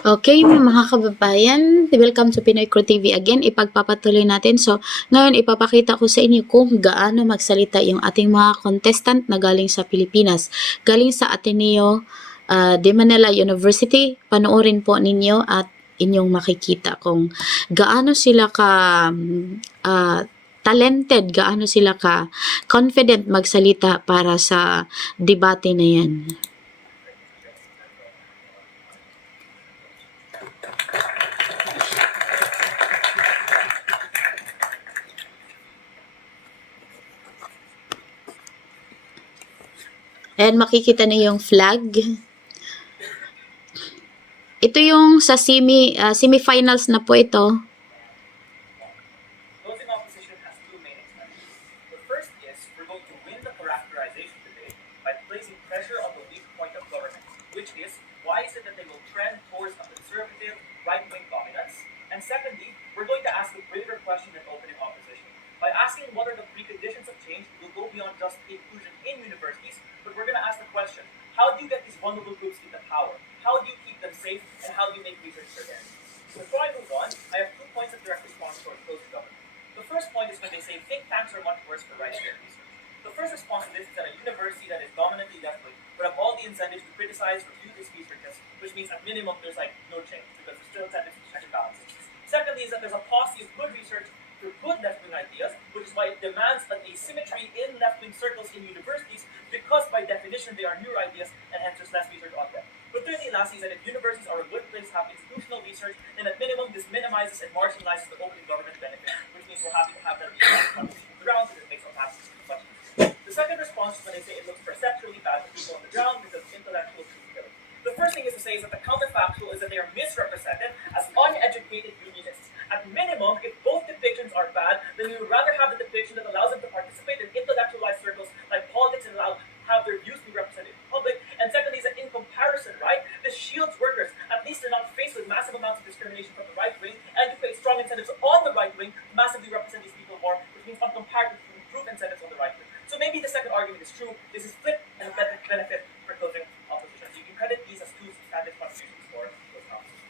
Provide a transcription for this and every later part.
Okay, mga kababayan, welcome to Pinoy Crew TV again. Ipagpapatuloy natin. So, ngayon ipapakita ko sa inyo kung gaano magsalita yung ating mga contestant na galing sa Pilipinas. Galing sa Ateneo de Manila University. Panoorin po ninyo at inyong makikita kung gaano sila ka talented, gaano sila ka confident magsalita para sa debate na yan. Ayan, makikita na yung flag. Ito yung sa semi-finals na po ito. Closing opposition has two main expressions. The first is we're going to win the characterization debate by placing pressure on the weak point of government, which is why is it that they will trend towards a conservative right-wing dominance? And secondly, we're going to ask a greater question in opening opposition. By asking what are the preconditions of change, we'll go beyond just inclusion in universities, but we're going to ask the question, how do you get these vulnerable groups into power? How do you keep them safe? And how do you make research their end? Before I move on, I have 2 points of direct response towards closing government. The first point is when they say think tanks are much worse for right-wing research. The first response to this is that a university that is dominantly left-wing would have all the incentives to criticize, review this research, which means at minimum there's no change because there's still incentives to check and balances. Secondly is that there's a paucity of good research for good left-wing ideas, which is why it demands an asymmetry in left-wing circles in universities because by definition they are newer ideas and hence there's less research on them. But thirdly, lastly, is that if universities are a good place to have institutional research, then at minimum this minimizes and marginalizes the opening government benefit, which means we're happy to have that research on the ground because it makes our passes much easier. The second response is when they say it looks perceptually bad for people on the ground because of intellectual truthability. The first thing is to say is that the counterfactual is that they are misrepresented as uneducated unionists. At minimum, if both depictions are bad, then we would rather have the depiction that allows them to participate in intellectualized circles like politics and have their views be represented in public. And secondly is that in comparison, right, this shields workers. At least they're not faced with massive amounts of discrimination from the right wing, and you place strong incentives on the right wing to massively represent these people more, which means on comparative improve incentives on the right wing. So maybe the second argument is true. This is flip and a benefit for closing opposition. So you can credit these as 2 substantive contributions for closing opposition.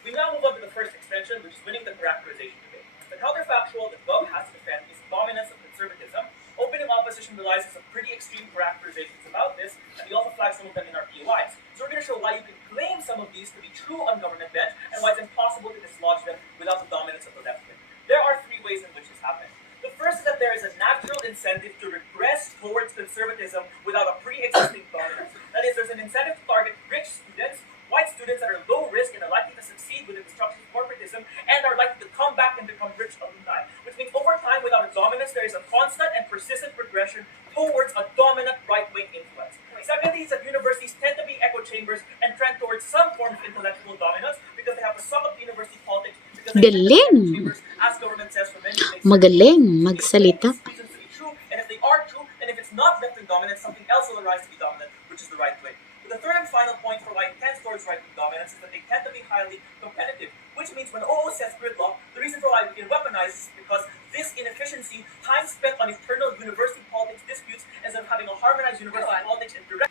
We now move on to the first extension, which is winning the characterization debate. The counterfactual that Bob has to defend is dominance of conservatism. Opening opposition relies on some pretty extreme characterizations about this, and we also flag some of them in our POIs. So we're going to show why you can claim some of these to be true on government bench, and why it's impossible to dislodge them without the dominance of the left wing. There are 3 ways in which this happens. The first is that there is a natural incentive to regress towards conservatism without a pre-existing dominance. That is, there's an incentive to target rich students, white students that are low risk and are likely to succeed with the destruction of corporatism, and are likely to come back and become rich alumni. Which means over time, without a dominance, there is a constant and persistent progression towards a dominant right-wing influence. Secondly, is that universities tend to be echo chambers and trend towards some form of intellectual dominance because they have to sum up university politics because they tend to be echo Galing! chambers, as government says for many places. Magaling magsalita. Reasons to be true, and if they are true, and if it's not left-wing dominance, something else will arise to be dominant, which is the right wing. But the third and final point for why it tends towards right-wing dominance is that they tend to be highly competitive, which means when OO says gridlock, the reason for why we can weaponize is because this inefficiency, time spent on internal university politics disputes, instead of having a harmonized university politics and direct.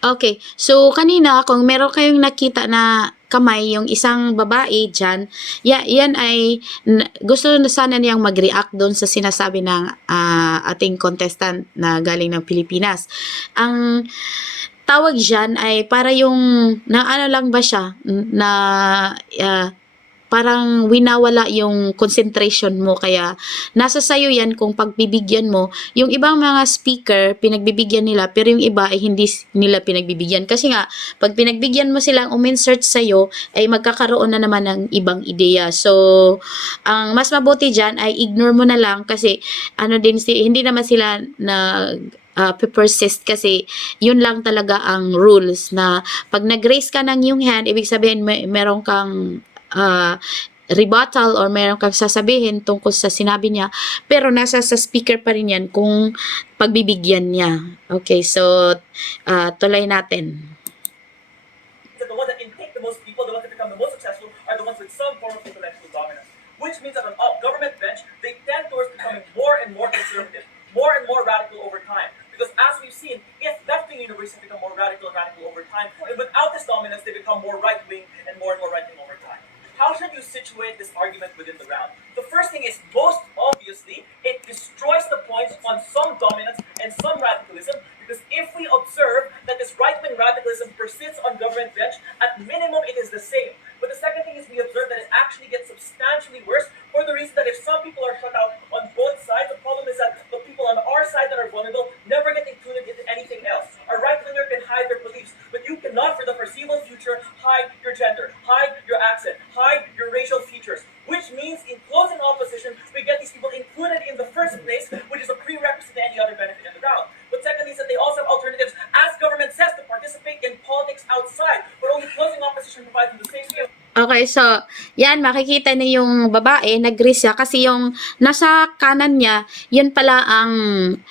Okay, so kanina kung meron kayong nakita na kamay yung isang babae dyan, yan ay gusto na sana niyang mag-react doon sa sinasabi ng ating contestant na galing ng Pilipinas. Ang tawag dyan ay para yung na ano lang ba siya na parang winawala yung concentration mo kaya nasa sayo yan kung pagbibigyan mo yung ibang mga speaker pinagbibigyan nila pero yung iba ay hindi nila pinagbibigyan kasi nga pag pinagbigyan mo silang uminsert sayo ay magkakaroon na naman ng ibang ideya so ang mas mabuti dyan ay ignore mo na lang kasi ano din hindi naman sila na persist kasi yun lang talaga ang rules na pag nag-raise ka ng yung hand ibig sabihin meron kang rebuttal or meron kang sasabihin tungkol sa sinabi niya pero nasa sa speaker pa rin yan kung pagbibigyan niya. Okay, so tuloy natin. The ones that intake the most people, the ones that become the most successful are the ones with some form of intellectual dominance. Which means that on government bench, they tend towards becoming more and more conservative, more and more radical over time. Because as we've seen, if left-wing universities have become more radical and radical over time, and without this dominance, they become more right-wing and more right-wing over time. How should you situate this argument within the round? The first thing is, most obviously, it destroys the points on some dominance and some radicalism, because if we observe that this right-wing radicalism persists on government bench, at minimum it is the same. But the second thing is we observe that it actually gets substantially worse, for the reason that if some people are shut out on both sides, the problem is that the people on our side that are vulnerable never get included into anything else. A right-winger can hide their beliefs, but you cannot for the foreseeable future hide your gender, hide your accent, hide your racial features, which means in closing opposition, we get these people included in the first place, which is a prerequisite to any other benefit in the round. But secondly is that they also have alternatives, as government says, to participate in politics outside, but only closing opposition provides them the same skill. Okay, so, yan, makikita na yung babae, nag-agree siya kasi yung nasa kanan niya, yun pala ang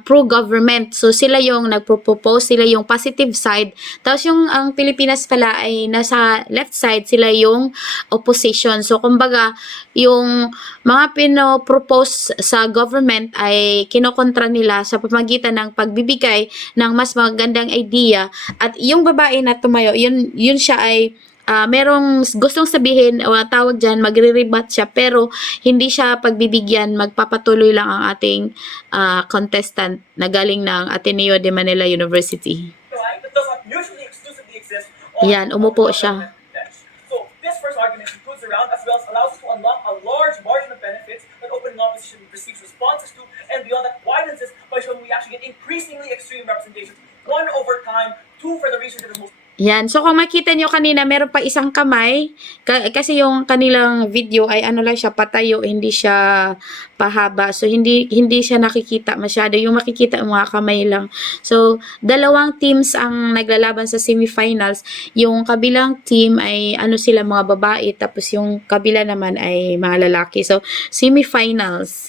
pro-government. So, sila yung nagpo-propose, sila yung positive side. Tapos, yung ang Pilipinas pala ay nasa left side, sila yung opposition. So, kumbaga, yung mga pinopropose sa government ay kinokontra nila sa pamagitan ng pagbibigay ng mas magandang idea. At yung babae na tumayo, yun siya ay merong gustong sabihin o tawag dyan, magre-rebut siya pero hindi siya pagbibigyan, magpapatuloy lang ang ating contestant na galing ng Ateneo de Manila University. That does not usually exclusively exist on Yan, umupo siya. So this first argument concludes the round, as well as allows us to unlock a large margin of benefits that opening opposition receives responses to, and beyond that widens this by showing we actually get increasingly extreme representation. 1 over time, 2 for the research that is most. Yan. So, kung makita nyo kanina, meron pa isang kamay. Kasi yung kanilang video ay ano lang siya, patayo, hindi siya pahaba. So, hindi siya nakikita masyado. Yung makikita, mga kamay lang. So, dalawang teams ang naglalaban sa semifinals. Yung kabilang team ay ano sila, mga babae. Tapos, yung kabila naman ay mga lalaki. So, semifinals.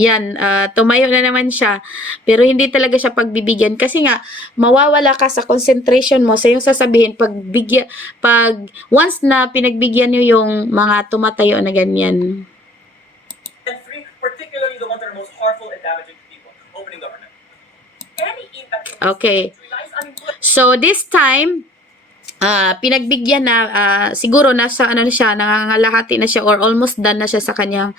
Yan, tumayo na naman siya. Pero hindi talaga siya pagbibigyan. Kasi nga, mawawala ka sa concentration mo sa yung sasabihin, pag once na pinagbigyan nyo yung mga tumatayo na ganyan. And 3, particularly the ones that are most harmful and damaging to people. Opening government. Any impact Okay. So, this time, pinagbigyan na siguro nasa ano na siya, nangangalahati na siya or almost done na siya sa kanyang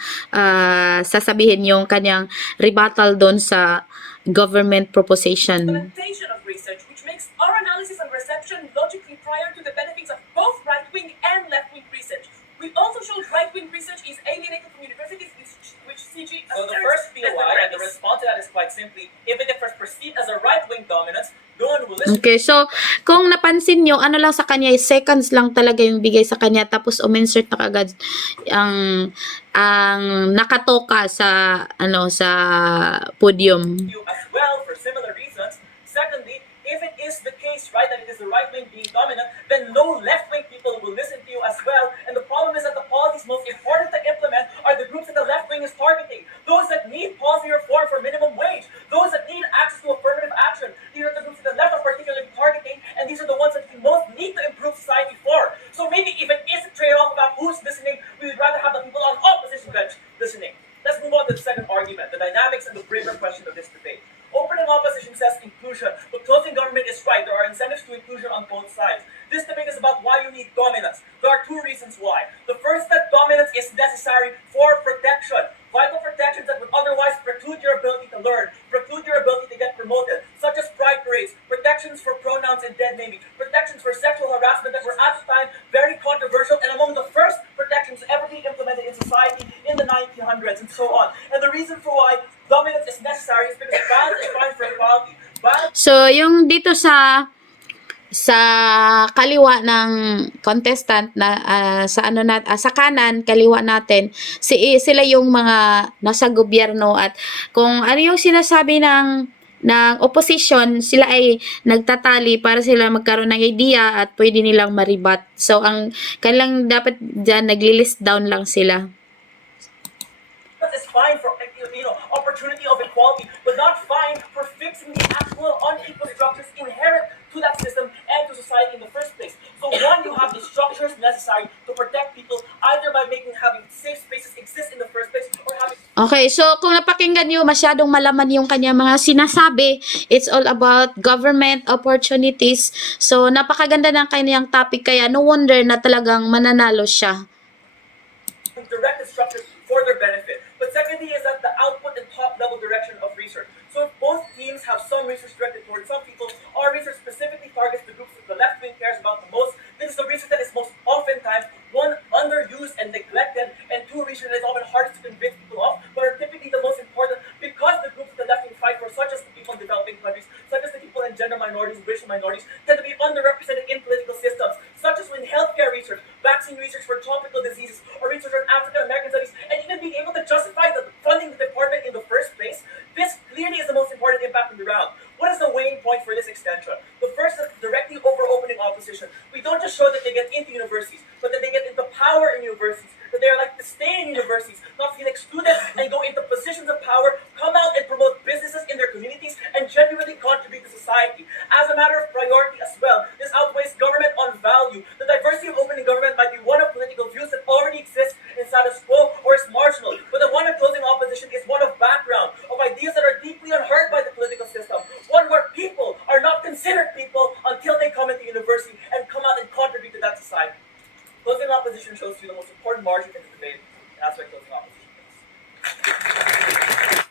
sasabihin yung kanyang rebuttal doon sa government proposition. Implementation of research which makes our analysis and reception logically prior to the benefits of both right-wing and left-wing research. We also showed right-wing research is alienated from universities, which CG. So the first POI and the response to that is quite simply, if it is perceived as a right-wing dominance, no one will listen. Okay, so kung napansin nyo, ano lang sa kanya, seconds lang talaga yung bigay sa kanya, tapos uminsert na kagad ang nakatoka sa sa podium. As well, for similar reasons. Secondly, if it is the case, right, that it is the right wing being dominant, then no left wing people will listen to you as well. And the problem is that the policies most important to implement are the groups that the left wing is targeting. Those that need policy reform for minimum wage, those that need access to affirmative action. These are the groups that the left are particularly targeting, and these are the ones that we most need to improve society for. So maybe if it is a trade-off about who's listening, we would rather have the people on opposition bench listening. Let's move on to the second argument, the dynamics and the braver question of this debate. Opening opposition says inclusion, but closing government is right. There are incentives to inclusion on both sides. This debate is about why you need dominance. There are 2 reasons why. The first, that dominance is necessary for protection. Vital protections that would otherwise preclude your ability to learn, preclude your ability to get promoted, such as pride parades, protections for pronouns and dead naming, protections for sexual harassment that were at the time very controversial and among the first protections ever being implemented in society in the 1900s and so on. And the reason for why dominance is necessary is because violence is fine for equality. So, yung dito sa kaliwa ng contestant na sa sa kanan kaliwa natin sila yung mga nasa gobyerno, at kung ano yung sinasabi ng opposition, sila ay nagtatali para sila magkaroon ng idea at pwede nilang maribat. So ang kanilang dapat diyan, nagli-list down lang sila. Is fine for opportunity of equality, but not fine for fixing the actual unequal structures inherent to that system and to society in the first place. So one, you have the structures necessary to protect people, either by having safe spaces exist in the first place, or having. Okay, so kung napakinggan nyo, masyadong malaman yung kanya mga sinasabi. It's all about government opportunities. So, napakaganda ng kanyang topic, kaya no wonder na talagang mananalo siya. Direct instructors for their benefit. But secondly is that the output and top level direction of research. So if both teams have some research directed towards some people, our research specifically targets the groups that the left wing cares about the most. This is the research that is most oftentimes, one, underused and neglected, and two, research that is often hardest to convince people of, but are typically the most important because the groups that the left wing fight for, such as the people in developing countries, such as the people in gender minorities, racial minorities, tend to be underrepresented in political systems, such as in healthcare research, vaccine research for tropical diseases, or research on African American studies, and even being able to justify the funding the department in the first place. This clearly is the most important impact in the round. What is the weighing point for this extension? The first is directly over opening opposition. We don't just show that they get into universities, but that they get into power in universities, that they are like to stay in universities, not feel excluded, and go into positions of power, come out and promote businesses in their communities, and genuinely contribute to society. As a matter of priority as well, this outweighs government on value. The diversity of opening government might be one of political views that already exists in status quo or is marginal, but the one of closing opposition is one of background, of ideas that are deeply unheard by the political system, one where people are not considered people until they come into university and come out and contribute to that society. Closing opposition shows you the most important margin in the debate. That's why closing opposition is.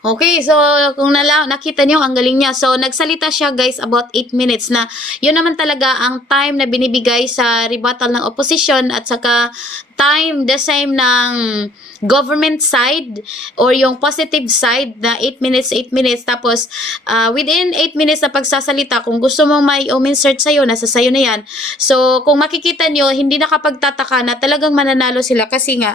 Okay, so kung nakita niyo ang galing niya. So nagsalita siya guys about 8 minutes na yun naman talaga ang time na binibigay sa rebuttal ng opposition at saka time the same ng government side or yung positive side na 8 minutes, 8 minutes. Tapos within 8 minutes na pagsasalita, kung gusto mong may insert sa'yo, nasa sa'yo na yan. So kung makikita niyo, hindi nakapagtataka na talagang mananalo sila kasi nga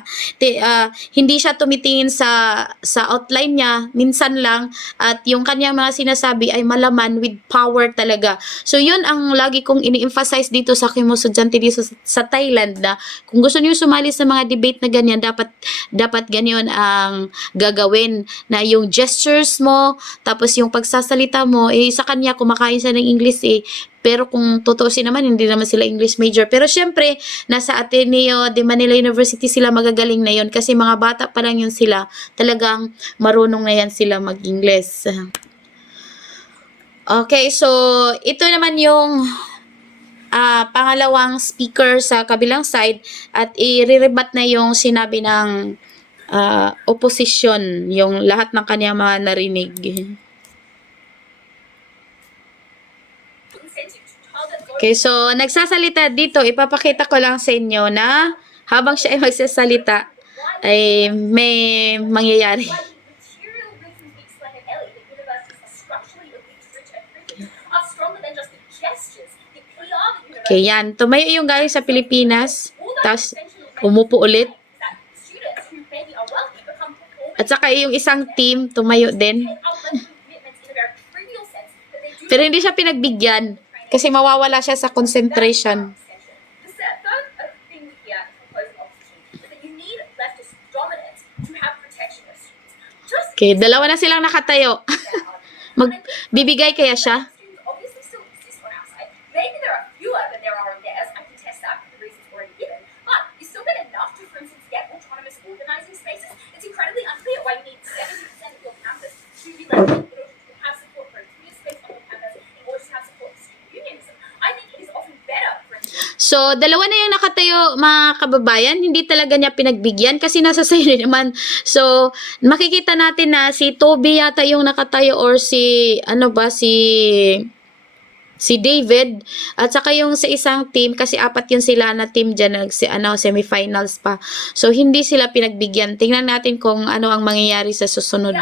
hindi siya tumitingin sa outline niya, minsan lang, at yung kanyang mga sinasabi ay malaman with power talaga. So yun ang lagi kong ini-emphasize dito sa aking mga estudyante dito sa Thailand, na kung gusto niyo sumali sa mga debate na ganyan, dapat ganyan ang gagawin, na yung gestures mo, tapos yung pagsasalita mo, sa kanya kumakain siya ng English pero kung tutuusin naman, hindi naman sila English major. Pero syempre, nasa Ateneo de Manila University sila magagaling na yon kasi mga bata pa lang yun sila. Talagang marunong na yan sila mag-English. Okay, so ito naman yung pangalawang speaker sa kabilang side at i-rebat na yung sinabi ng opposition, yung lahat ng kanyang mga narinig. Okay, so nagsasalita dito, ipapakita ko lang sa inyo na habang siya ay magsasalita, ay may mangyayari. Okay, yan. Tumayo yung galing sa Pilipinas, tapos umupo ulit. At saka yung isang team, tumayo din. Pero hindi siya pinagbigyan. Kasi mawawala siya sa concentration. Okay, dalawa na silang nakatayo. Magbibigay kaya siya? So, dalawa na yung nakatayo, mga kababayan. Hindi talaga niya pinagbigyan kasi nasa sa'yo naman. So, makikita natin na si Tobi yata yung nakatayo or si David at saka yung sa isang team kasi apat yun sila na team dyan semifinals pa. So, hindi sila pinagbigyan. Tingnan natin kung ano ang mangyayari sa susunod.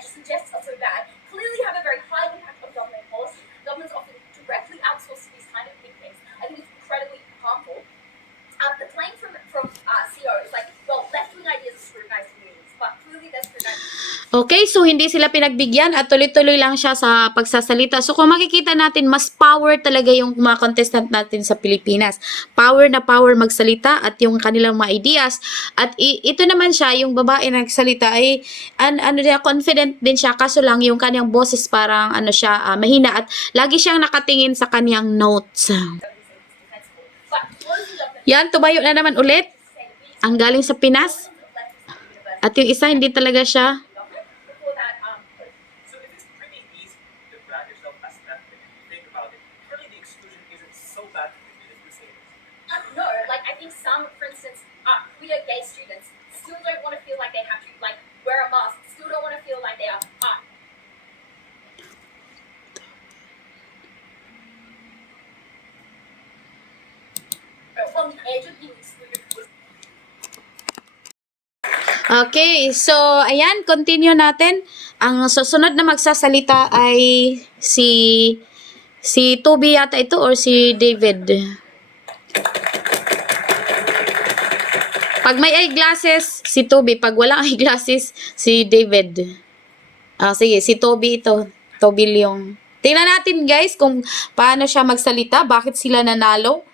Suggests are so bad, clearly have a very high impact on government policy. Governments often directly outsource Okay, so hindi sila pinagbigyan at tuloy-tuloy lang siya sa pagsasalita. So kung makikita natin, mas power talaga yung mga contestant natin sa Pilipinas. Power na power magsalita at yung kanilang mga ideas. At ito naman siya, yung babae na nagsalita ay confident din siya, kaso lang yung kanyang boses parang siya, mahina at lagi siyang nakatingin sa kanyang notes. Yan, tumayo na naman ulit. Ang galing sa Pinas. At yung isa, hindi talaga siya. So it is pretty easy to brand yourself as an ethnic if you think about it. Surely the exclusion isn't so bad to begin with, you say this. No, like I think some, for instance, queer gay students still don't want to feel like they have to like wear a mask. Still don't want to feel like they are. On the edge of being excluded. Okay, so ayan, continue natin. Ang susunod na magsasalita ay si Tobi yata ito or si David. Pag may eyeglasses, si Tobi. Pag walang eyeglasses, si David. Sige, si Tobi ito. Tobi Leung. Tingnan natin guys kung paano siya magsalita, bakit sila nanalo.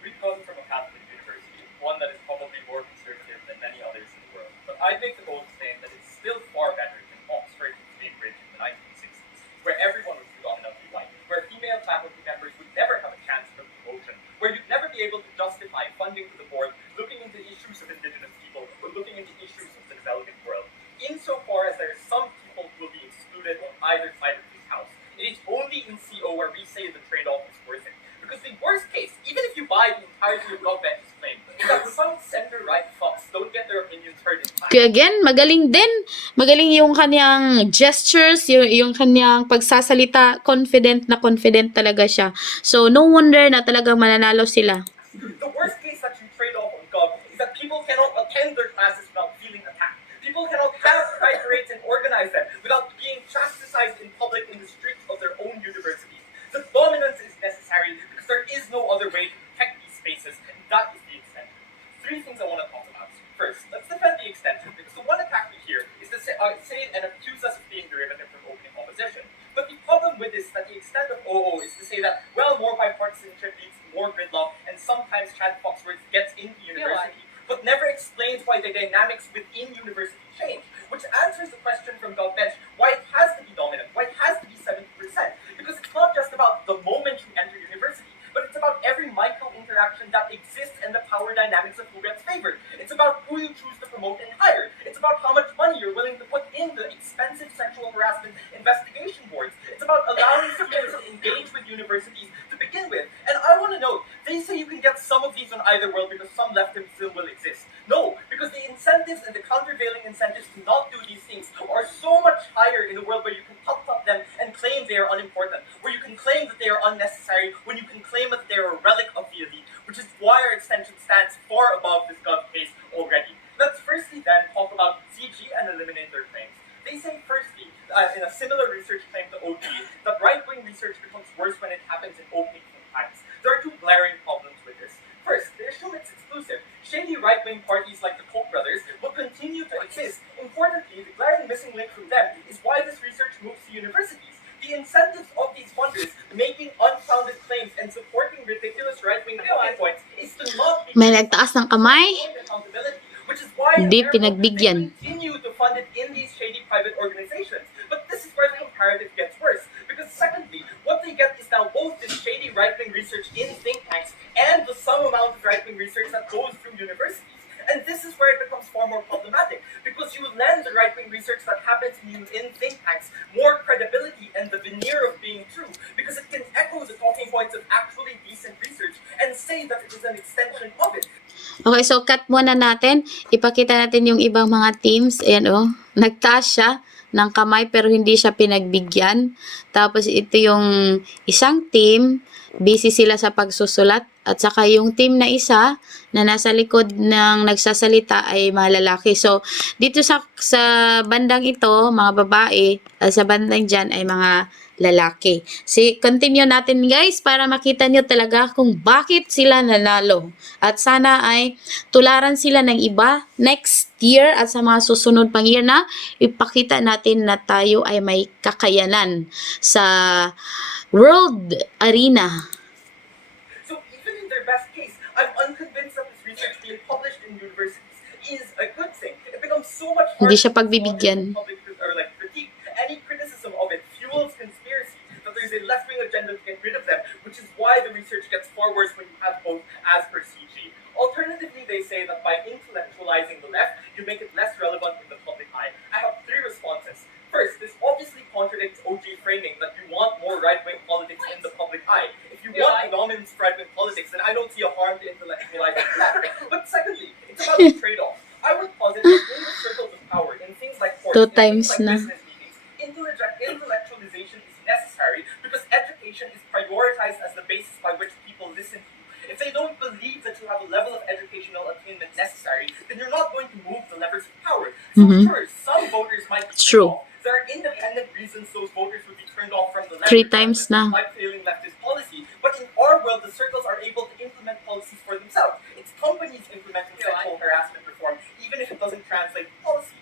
We come from a Catholic university, one that is probably more conservative than many others in the world. But I'd make the bold claim that it's still far better than Oxford and Cambridge in the 1960s, where everyone was predominantly white, where female faculty members would never have a chance for promotion, where you'd never be able to justify funding to the board looking into issues of indigenous people or looking into issues of the developing world. Insofar as there are some people who will be excluded on either side of this house, it is only in CO where we say the trade-off is worth it. Because the worst case, even if you buy the entirety of Government's claim, is that some center-right fucks don't get their opinions heard in time. Kaya again, magaling din. Magaling yung kanyang gestures, yung kanyang pagsasalita. Confident na confident talaga siya. So, no wonder na talagang mananalo sila. The worst case that you trade off on Gov is that people cannot attend their classes without feeling attacked. People cannot have pride parades and organize them without being chastised in public in the streets of their own universities. The dominance is necessary because there is no other way to protect these spaces, and that is the extension. Three things I want to talk about. First, let's defend the extension because the one attack we hear is to say and accuse us of being derivative from opening opposition. But the problem with this is that the extent of OO is to say that, well, more bipartisanship leads to more gridlock, and sometimes Chad Foxworth gets into university, but never explains why the dynamics within university change, which answers the question from Gov Bench why it has to be dominant, why it has to be 70%. Because it's not just about the moment you enter university, but it's about every micro interaction that exists and the power dynamics of who gets favored. It's about who you choose to promote and hire. It's about how much money you're willing to put in the expensive sexual harassment investigation boards. It's about allowing students to engage with universities to begin with. And I want to note, they say you can get some of these on either world because some leftism still will exist. No, because the incentives and the countervailing incentives to not do these things are so much higher in a world where you can top them and claim they are unimportant, where you can claim that they are unnecessary, when you can claim that they are a relic of the elite, which is why our extension stands far above this Gov case already. Let's firstly then talk about CG and eliminate their claims. They say firstly, in a similar research claim to OG, that right-wing research becomes worse when it happens in opening times. There are two glaring problems with this. First, they assume it's exclusive. Shady right-wing parties like the Koch brothers will continue to exist. Importantly, the glaring missing link from them is why this research moves to universities. The incentives of these funders making unfounded claims and supporting ridiculous right-wing talking points is to not be May nagtaas ng kamay. accountability, which is why Hindi therefore, pinagbigyan. they continue to fund it in these shady private organizations. But this is where the comparative gets worse. Because secondly, what they get is now both this shady right-wing research in think tanks and the some amount of right-wing research that goes through universities. And this is where it becomes far more problematic, because you lend the right-wing research that happens in think tanks more credibility and the veneer of being true, because it can echo the talking points of actually decent research and say that it is an extension of it. Okay, so cut muna natin. Ipakita natin yung ibang mga teams. Ayan nagtaas siya ng kamay pero hindi siya pinagbigyan. Tapos ito yung isang team busy sila sa pagsusulat at saka yung team na isa na nasa likod ng nagsasalita ay mga lalaki. So dito sa bandang ito mga babae, sa bandang diyan ay mga lalaki. Continue natin guys para makita nyo talaga kung bakit sila nanalo. At sana ay tularan sila ng iba next year at sa mga susunod pang year na ipakita natin na tayo ay may kakayanan sa world arena. So even in their best case, I'm unconvinced that this research being published in universities is a good thing. It becomes so much harder Hindi siya to respond pagbibigyan. to public or like critique. Any criticism of it fuels conspiracy that there's a left-wing agenda to get rid of them, which is why the research gets far worse when you have both as per CG. Alternatively, they say that by intellectualizing the left, you make it less relevant in the public eye. I have three responses. First, this obviously contradicts OG framing that you want more right-wing politics in the public eye. If you want dominance of right-wing politics, then I don't see a harm to intellectualizing the left. But secondly, it's about the trade-off. I would posit that in the circles of power, in things like courts, Two in things times like na. business meetings, intellectualization is necessary because education is prioritized as the basis by which people listen to you. If they don't believe that you have a level of educational attainment necessary, then you're not going to move the levers of power. So sure, some voters might be turned True. off. There are independent reasons those voters would be turned off from the left. 3 times na. Like failing leftist policy. But in our world, the circles are able to implement policies for themselves. It's companies implementing sexual harassment reform, even if it doesn't translate to policy.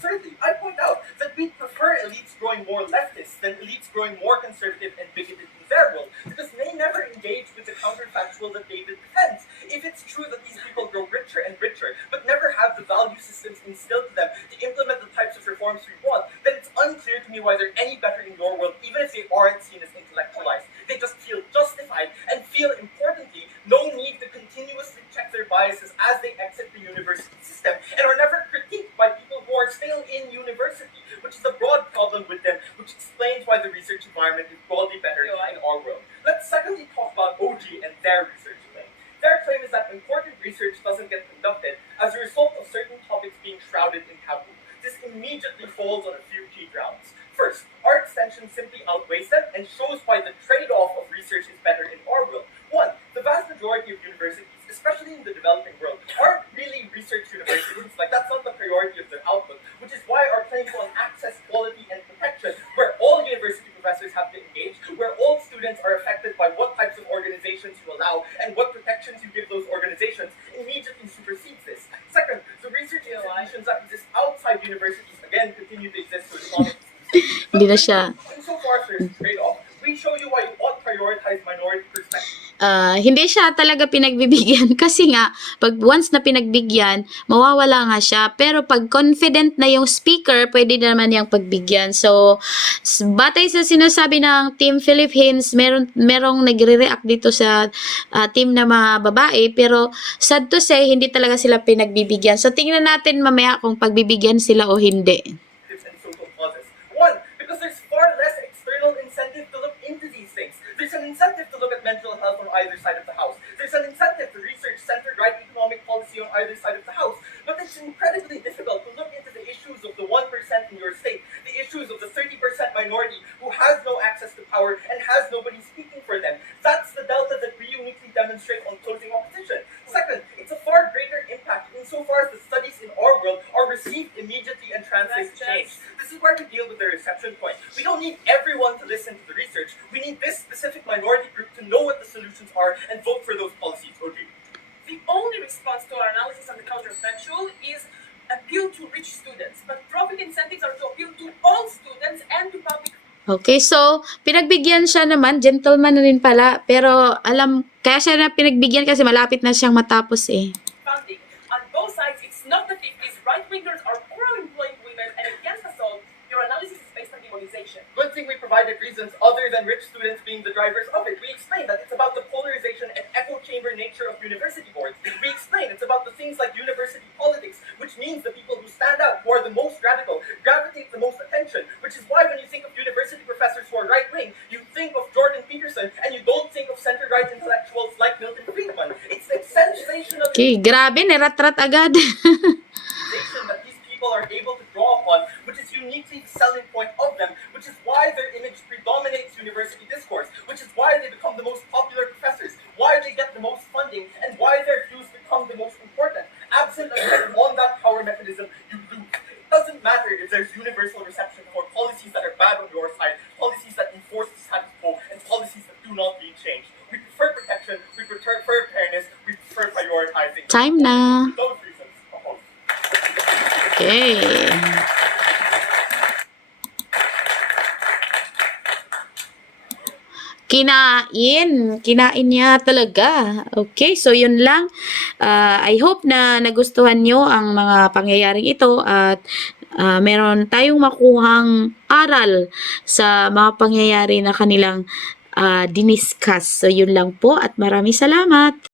Thirdly, I point out that we prefer elites growing more leftist than elites growing more conservative and bigoted in their world, because they never engage with the counterfactual that David defends. If it's true that these people grow richer and richer, but never have the value systems instilled to them to implement the types of reforms we want, then it's unclear to me why they're any better in your world, even if they aren't seen as intellectualized. They just feel justified and feel, importantly, no need to continuously check their biases as they exit the university system and are never critiqued by people who are still in university, which is a broad problem with them, which explains why the research environment is broadly better in our world. Let's secondly talk about OG and their research claim. Their claim is that important research doesn't get conducted as a result of certain topics being shrouded in taboo. This immediately falls on a few key grounds. First, our extension simply outweighs them and shows why the trade-off of research is better in our world. One, the vast majority of universities, especially in the developing world, aren't really research universities. Like, that's not the priority of their output, which is why our claims on access, quality, and protection, where all university professors have to engage, where all students are affected by what types of organizations you allow and what protections you give those organizations, immediately supersedes this. Second, the research institutions that exist outside universities, again, continue to exist to economic. Hindi na siya. Insofar as there's a trade-off, we show you why you ought to prioritize minority perspectives. Hindi siya talaga pinagbibigyan kasi nga pag once na pinagbigyan mawawala nga siya, pero pag confident na yung speaker pwede naman yung pagbigyan. So batay sa sinasabi ng Team Philippines, merong nagre-react dito sa team na mga babae, pero sad to say hindi talaga sila pinagbibigyan. So tingnan natin mamaya kung pagbibigyan sila o hindi. And social causes. One, because there's far less external incentive to look into these things. There's an incentive to look at mental health on either side of the house. There's an incentive to research centered right economic policy on either side of the house. But it's incredibly difficult to look into the issues of the 1% in your state, the issues of the 30% minority who has no access to power and has nobody speaking for them. That's the delta that we uniquely demonstrate on closing opposition. Second, it's a far greater impact insofar as the studies in our world are received immediately and translate to change. This is where we deal with the reception point. We don't need everyone to listen to the research. We need this specific minority group to know what the solutions are and vote for those policies. OG. The only response to our analysis on the counterfactual is appeal to rich students, but profit incentives are to appeal to all students and to public. Okay, so pinagbigyan siya naman, gentleman na rin pala, pero kaya siya na pinagbigyan kasi malapit na siyang matapos eh. Funding. On both sides, it's not the 50s. Right-wingers are pro-employing women and against us all. Your analysis is based on demonization. Good thing we provided reasons other than rich students being the drivers of it. We explained that it's about the polarization and echo chamber nature of university boards. We explained it's about the things like university politics, which means the people who stand out, who are the most radical, gravitate the most attention, which is why when you think of university professors who are right-wing, you think of Jordan Peterson and you don't think of center-right intellectuals like Milton Friedman. It's the sensational Okay, grabe, niratrat agad. that these people are able to draw upon, which is uniquely the selling point of them, which is why their image predominates university discourse, which is why they become the most if there's universal reception for policies that are bad on your side, policies that enforce the status quo, and policies that do not need change. We prefer protection, we prefer fairness, we prefer prioritizing. Time na. For those reasons, oppose. Okay. Kinain niya talaga. Okay, so yun lang. I hope na nagustuhan nyo ang mga pangyayaring ito at meron tayong makuhang aral sa mga pangyayari na kanilang diniscuss. So yun lang po at maraming salamat.